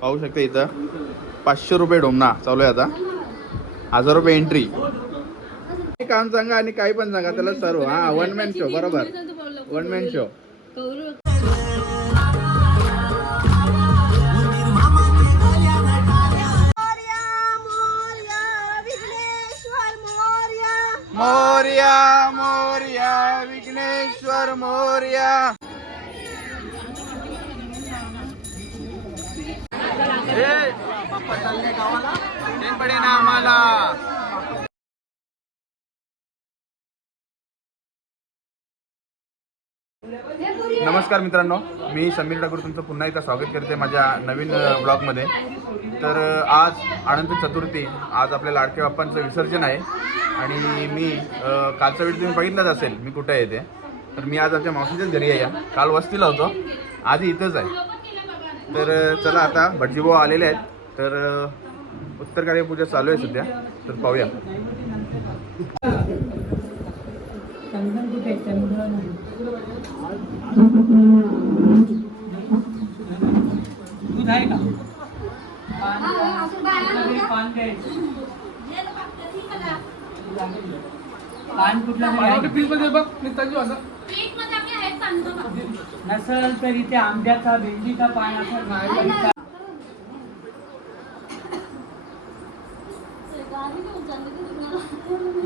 पाहू शकता इथं 500 रुपये डोमना चालू आहे आता. 1000 रुपये एंट्री. काम सांगा आणि काही पण सांगा त्याला सर्व. हा वन मॅन शो बरोबर. One man show. Morya Morya Vighneshwar Morya. पडे ना आम्हाला. नमस्कार मित्रांनो, मी समीर ठाकूर तुमचं पुन्हा एकदा स्वागत करते माझ्या नवीन ब्लॉगमध्ये. तर आज अनंत चतुर्थी, आज आपल्या लाडक्या बाप्पांचं विसर्जन आहे आणि मी कालचा व्हिडिओ तुम्ही बघितलाच असेल मी कुठे आहे ते. तर मी आज आमच्या मावशीच्याच घरी आहे. काल वस्तीला होतो, आधी इथंच आहे. तर चला आता भटजीभाऊ आलेले आहेत. तर उत्तरकार्य पूजा चालू आहे सध्या, तर पाहूया. दूध आहे का? पान कुठलं नसल तर इथे आंब्याचा भेंडीचा पान असं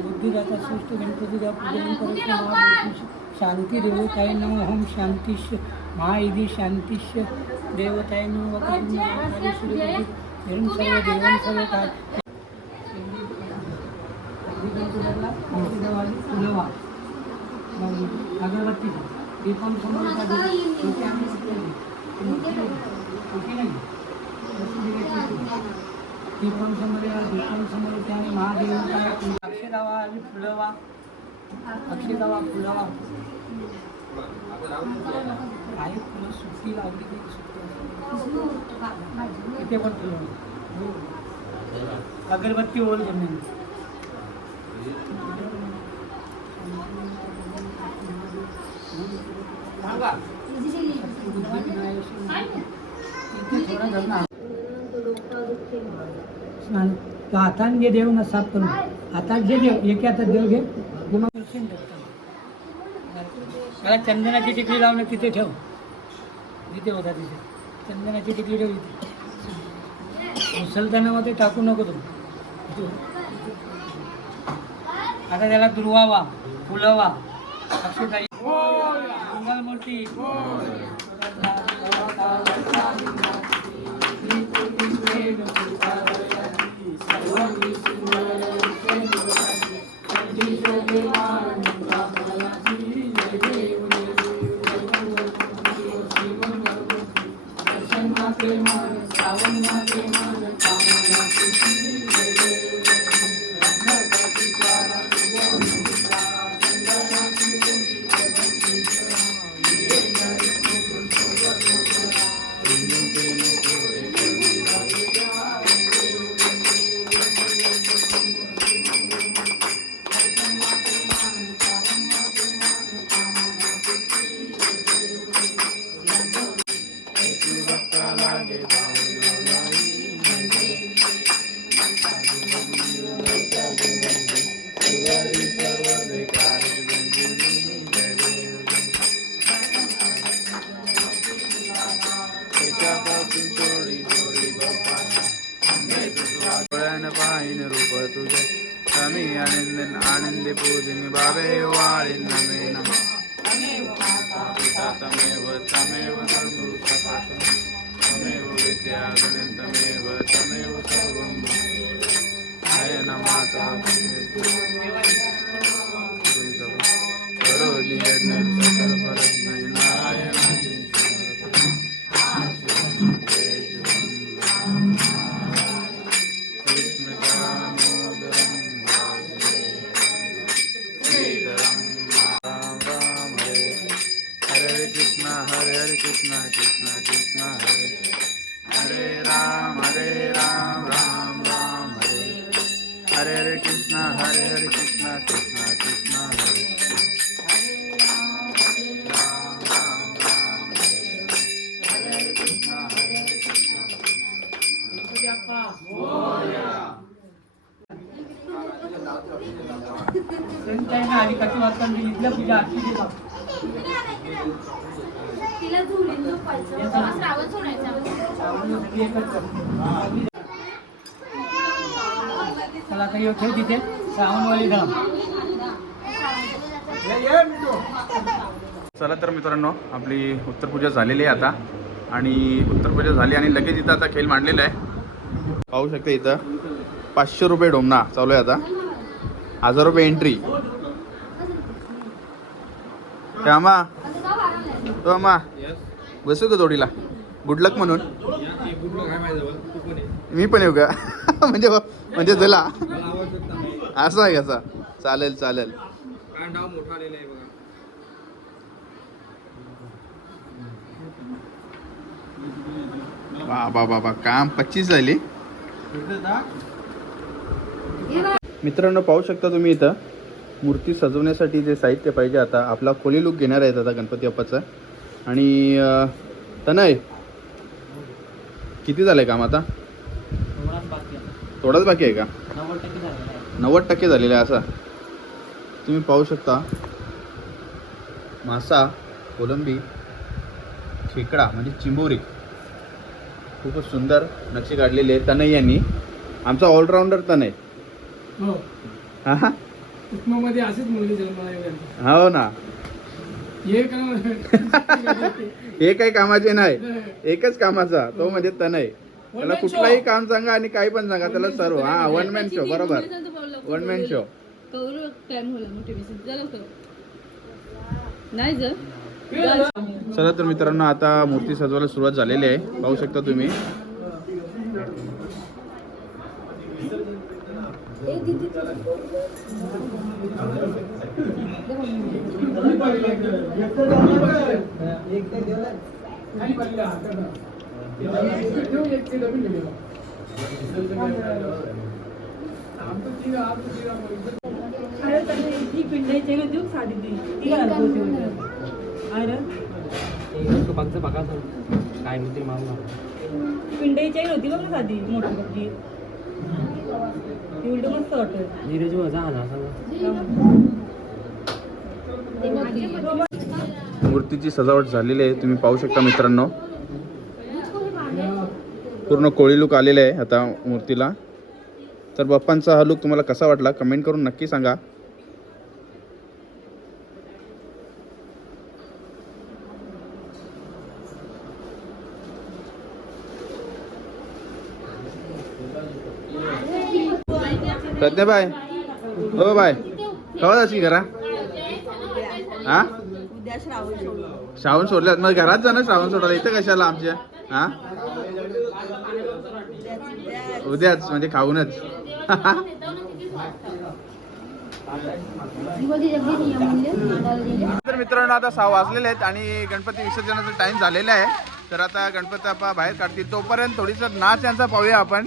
बुद्धिदाता श्रेष्ठ गणपतीच्या पूजन करून शांती देवताय नम. ओम शांतिश महाइदी शांतिश देवताय नम. धरून सर्व देवन सर्व काय फुलवा अगरबत्ती दीपम समोर दीपम समोर त्याने महादेव काय अक्षदावा आणि फुलवा. अक्षदावा फुलवा काही फुलं सुट्टी लावली की इथे पण फुलवा. अगरबत्ती ओल जमीन हाताने जे देव ना साफ करून हातात जे देव एके हातात देव घे. मला चंदनाची टिकली लावणं तिथे ठेव. तिथे होता तिथे चंदनाची टिकली ठेव. इथे मुसलतानामध्ये टाकू नको तुम्ही. आता त्याला दुर्वावा फुलवा. अक्षताई मंगलमूर्ती रूप तुझे समी आनंदन आनंदी पूजनी बाबे वाळीन नमे नम. तमेव तमेव तमेव विद्या गणितमेव तमेव सर्वं नयन माता करोति यज्ञ सकल परम Narayan. Hare Krishna Krishna Krishna Hare Hare Ram Ram Ram Hare Hare Krishna Krishna Krishna Hare Hare Ram Ram Ram Hare Hare Krishna संतांना आधी कशी वाचताना इथल्या पूजा आजची देतात. तिला झुलीन झोपायचं श्रावण सोडायचा चला आता येऊ ठेव तिथे श्रावणवाली धाम. चला तर मित्रांनो, आपली उत्तरपूजा झालेली आहे आता. आणि उत्तरपूजा झाली आणि लगेच इथं आता खेळ मांडलेला आहे. पाहू शकता इथं 500 रुपये डोमना चालू आहे आता. 1000 रुपये एंट्री. आमा तो आमा बसू का जोडीला गुड लक म्हणून. मी पण येऊ का? म्हणजे झाला असं आहे कसा. चालेल चालेल. बाबा बाबा काम 25 झाली. मित्रांनो पाहू शकता तुम्ही इथं मूर्ती सजवण्यासाठी जे साहित्य पाहिजे. आता आपला खोली लुक घेणार आहेत आता गणपती बाप्पाचा. आणि तनय किती झालंय काम आता? थोडाच बाकी आहे का? 90% झालेला आहे. असा तुम्ही पाहू शकता. मासा, कोलंबी, खेकडा म्हणजे चिंबोरी खूपच सुंदर नक्षी काढलेली आहे तनय यांनी. आमचा ऑलराऊंडर तनय. हा उपमामध्ये असेच मुलगी जन्माला हो ना. हे काम हे काही कामाचे नाही, एकच कामाचा तो म्हणजे तनय. त्याला कुठलाही काम सांगा आणि काही पण सांगा त्याला सर्व. हा वन मॅन शो. बरोबर वन मॅन शो. चला तर मित्रांनो आता मूर्ती सजवायला सुरुवात झालेली आहे. पाहू शकता तुम्ही. पिंडाची होती बघ ना साधी मोठी मोठी. ती उलट मस्त वाटत. नीरज मूर्तीची सजावट झालेली आहे. तुम्ही पाहू शकता मित्रांनो. पूर्ण कोळी लुक आलेला आहे आता मूर्तीला. तर बाप्पांचा हा लुक तुम्हाला कसा वाटला कमेंट करून नक्की सांगा. प्रज्ञा बाय हो बाय कवा जाशील घरा? हा उद्या श्रावण सोडल्यात मग घरात जाणं श्रावण सोडायला. इथं कशाला आमच्या? हा उद्याच म्हणजे खाऊनच. तर मित्रांनो आता 6 वाजलेले आहेत आणि गणपती विसर्जनाचा टाइम झालेला आहे. तर आता गणपती बाप्पा बाहेर काढतील तोपर्यंत थोडीसा नाच यांचा पाहूया आपण.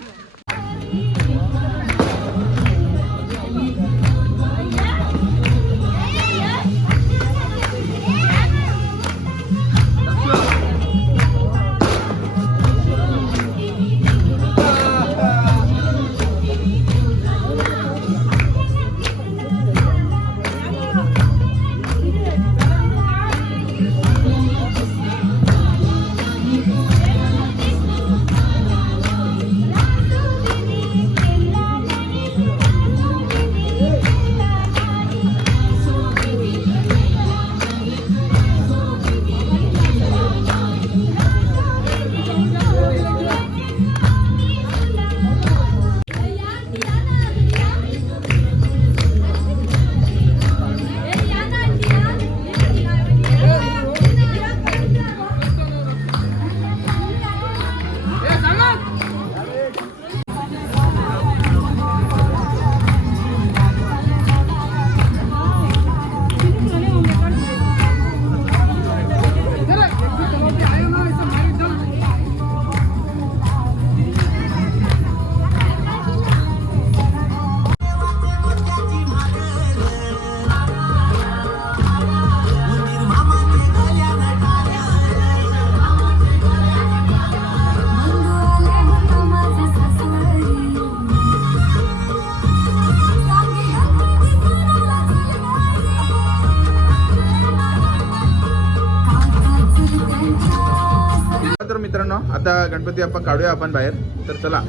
गणपती बाप्पा काढूया आपण बाहेर. तर चला.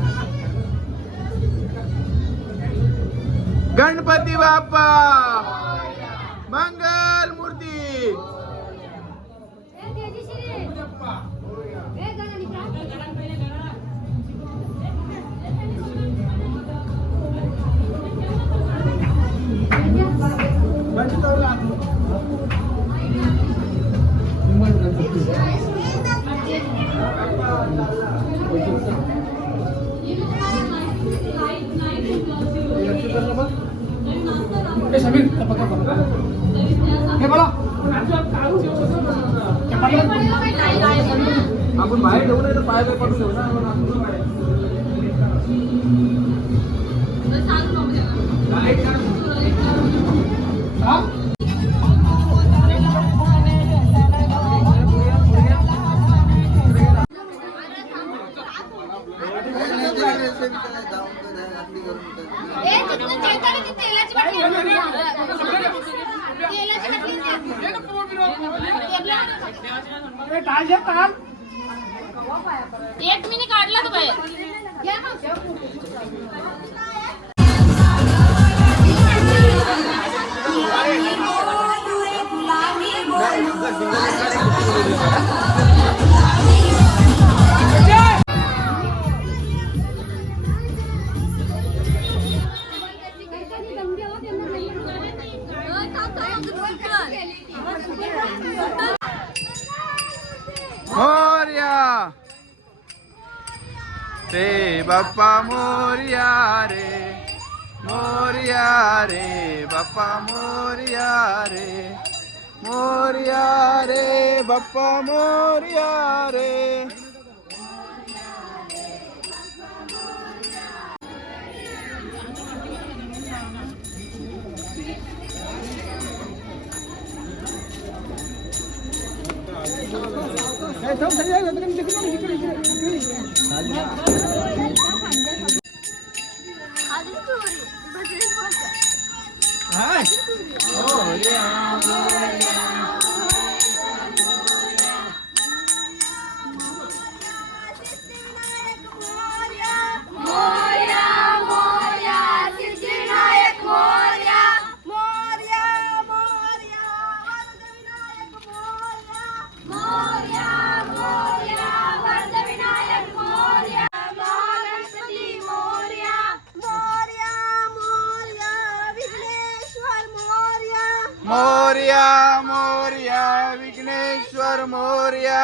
गणपती बाप्पा मंगल मूर्ती. आपण बाहेर ठेवू नाही तर पाय पडून ठेवू ना. एक मिनिट काढला तो बाहेर. मोरया रे बाप्पा मोरया रे. मोरया रे बाप्पा मोरया रे. मोरया रे बाप्पा मोरया रे. मोरया मोरया विघ्नेश्वर मोरया.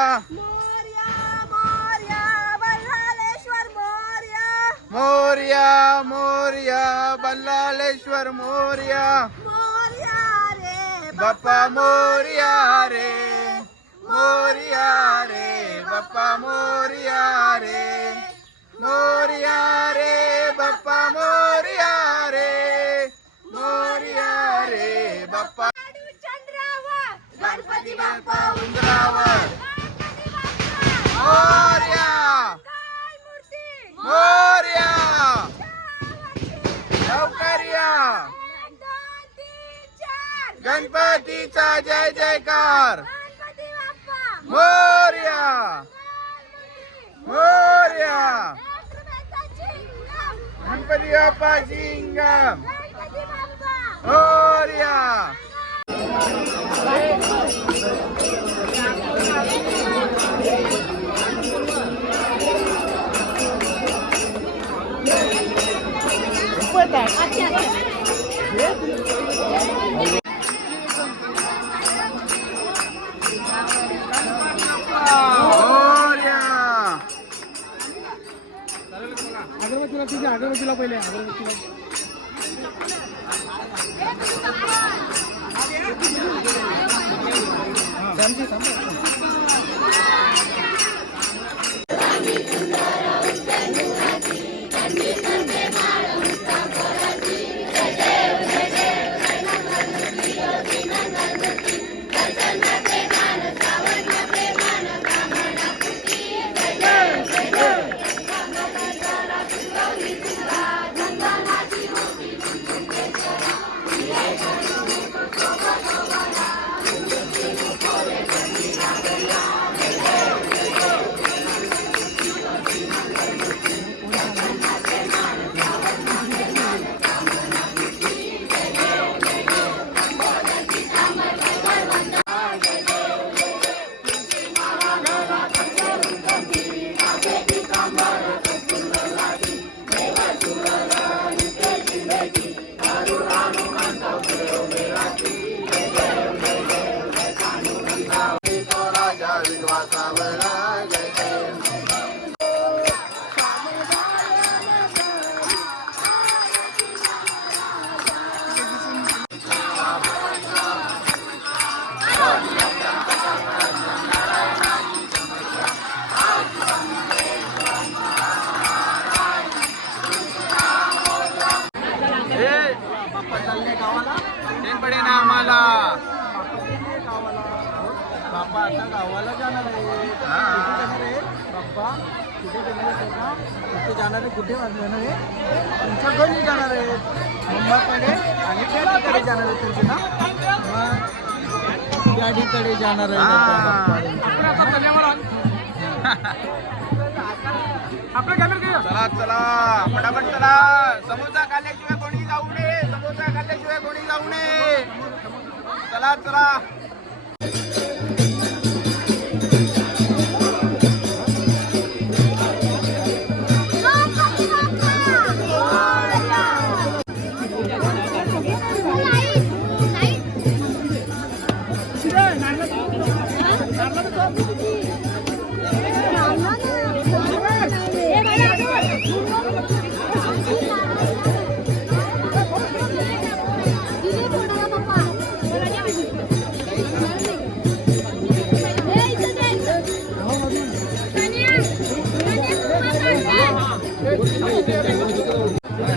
मोरया मोरया बल्लाळेश्वर मोरया. बाप्पा मोरया रे. मोरया रे बाप्पा मोरया रे. मोरया रे बाप्पा मोरया रे. मोरया रे बाप्पा. गणपती बाप्पा उंदरावर. मोरया मोरया लवकर या. गणपतीचा जय जयकार. मोरया मोरया गणपती बाप्पा सिंगम. मोरया. अगरबत्तीला पहिले अगरबत्तीला. आता गावाला जाणार आहे. हा. कुठे जाणार आहे बाप्पा? कुठे जाणार आहे का? कुठे जाणार आहे? कुठे जाणार आहे? तुमच्या घरी जाणार आहे मम्माकडे आणि डॅडीकडे जाणार आहे तुमचे ना मग डॅडीकडे जाणार आहे बाप्पा चला चला फटाफट चला. समोसा खाल्ल्याशिवाय कोणी जाऊ नये. समोसा खाल्ल्याशिवाय कोणी जाऊ नये. चला चला.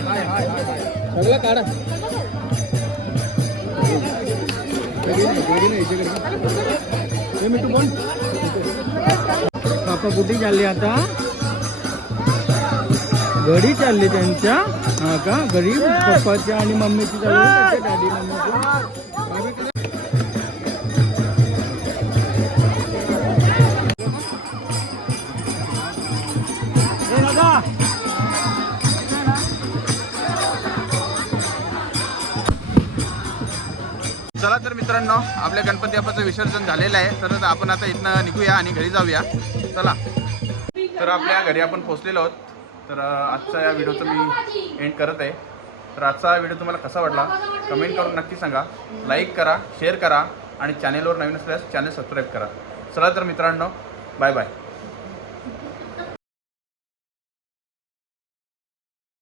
सगळं काढा बाप्पा कुठे चालले आता घरी चालले त्यांच्या हा का घरी पप्पाच्या आणि मम्मीची चालली डॅडी मम्मीची चला तर मित्रांनो आपल्या गणपती बाप्पाचं विसर्जन झालेलं आहे. तर आपण आता इथनं निघूया आणि घरी जाऊया. चला तर आपल्या घरी आपण पोहोचलेलो आहोत. तर आजचा या व्हिडिओचं मी एंड करत आहे. तर आजचा व्हिडिओ तुम्हाला कसा वाटला कमेंट करून नक्की सांगा. लाईक करा, शेअर करा आणि चॅनेलवर नवीन असल्यास चॅनल सबस्क्राईब करा. चला तर मित्रांनो बाय बाय.